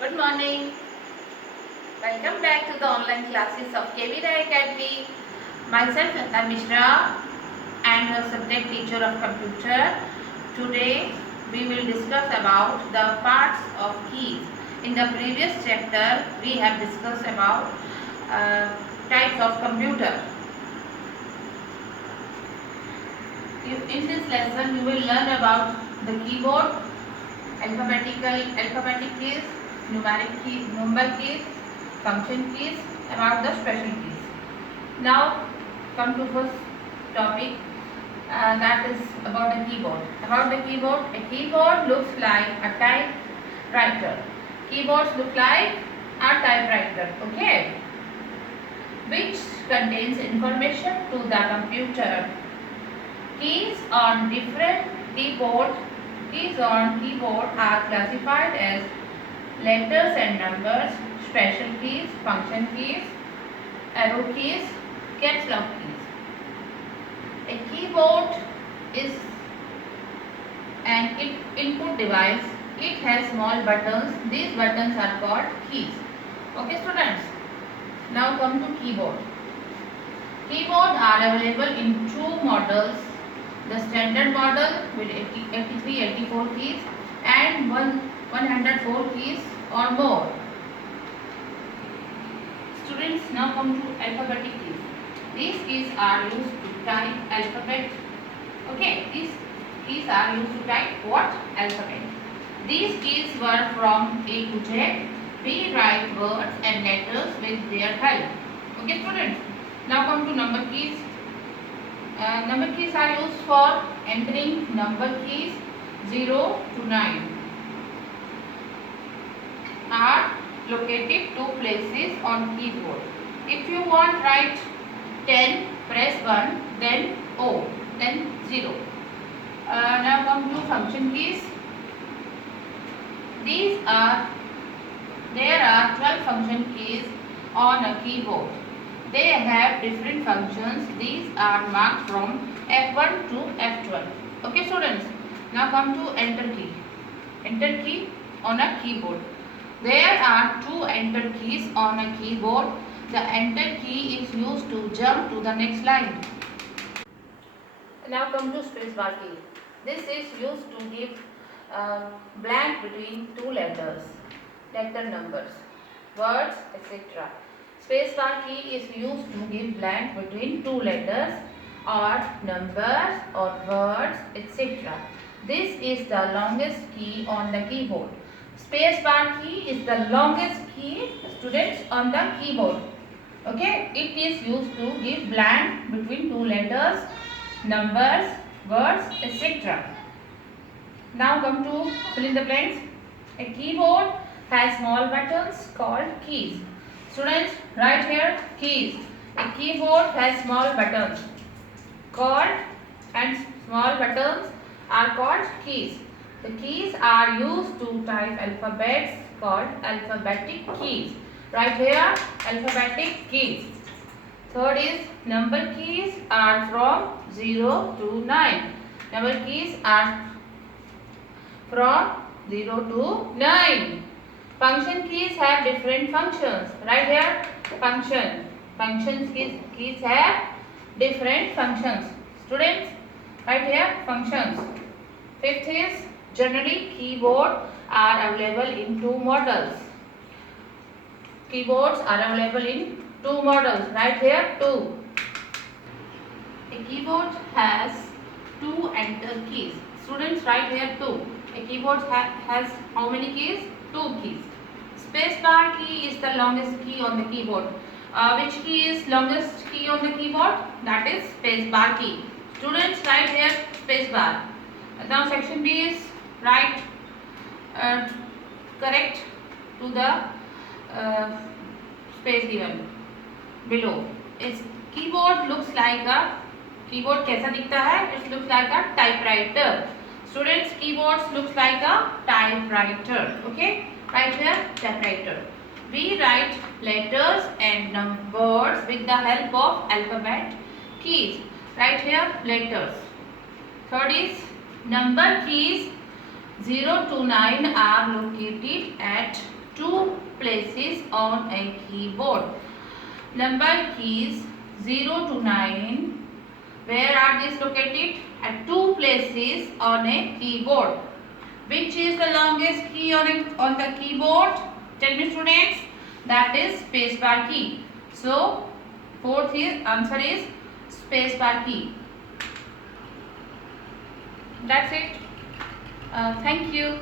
Good morning. Welcome back to the online classes of KV Rai Academy. Myself Nata Mishra and your subject teacher of computer. Today we will discuss about the parts of keys. In the previous chapter we have discussed about uh, types of computer. In this lesson you will learn about the keyboard, alphabetic keys, numeric keys, number keys, function keys, about the special keys. Now come to first topic, that is about the keyboard. About the keyboard, a keyboard looks like a typewriter. Keyboards look like a typewriter, okay, which contains information to the computer. Keys on keyboard are classified as letters and numbers, special keys, function keys, arrow keys, caps lock keys. A keyboard is an input device. It has small buttons. These buttons are called keys. Okay, students. Now come to keyboard. Keyboards are available in two models. The standard model with 83, 84 keys and 104 keys or more. Students, now come to alphabetic keys. These keys are used to type alphabet. Okay, these keys are used to type what? Alphabet. These keys were from A to Z. We write words and letters with their help. Okay, students. Now come to number keys. Number keys are used for entering number keys 0 to 9 are located two places on keyboard. If you want write 10, press 1, then O, then 0. Now come to function keys. There are 12 function keys on a keyboard. They have different functions. These are marked from F1 to F12. Okay, students. Now come to enter key. Enter key on a keyboard. There are two enter keys on a keyboard. The enter key is used to jump to the next line. Now come to spacebar key. This is used to give blank between two letters, letter numbers, words, etc. Spacebar key is used to give blank between two letters or numbers or words, etc. This is the longest key on the keyboard. Spacebar key is the longest key, students, on the keyboard. Okay, it is used to give blank between two letters, numbers, words, etc. Now come to fill in the blanks. A keyboard has small buttons called keys. Students, write here keys. A keyboard has small buttons called, and small buttons are called keys. The keys are used to type alphabets called alphabetic keys. Write here alphabetic keys. Third is number keys are from 0 to 9. Number keys are from 0 to 9. Function keys have different functions. Right here function. Functions keys have different functions. Students, right here functions. Fifth is generally keyboard are available in two models. Keyboards are available in two models. Right here two. A keyboard has two enter keys. Students, write here two. A keyboard has how many keys? Two keys. Spacebar key is the longest key on the keyboard. Which key is longest key on the keyboard? That is spacebar key. Students, write here spacebar. Now section B is write correct to the space given below. Its keyboard looks like a keyboard कैसा दिखता है? It looks like a typewriter. Students, keyboards looks like a typewriter. Okay, right here typewriter. We write letters and numbers with the help of alphabet keys. Right here letters. Third is number keys 0 to 9 are located at two places on a keyboard. Number keys 0 to 9. Where are these located? At two places on a keyboard. Which is the longest key on the keyboard? Tell me, students. That is spacebar key. So fourth answer is spacebar key. That's it. Thank you.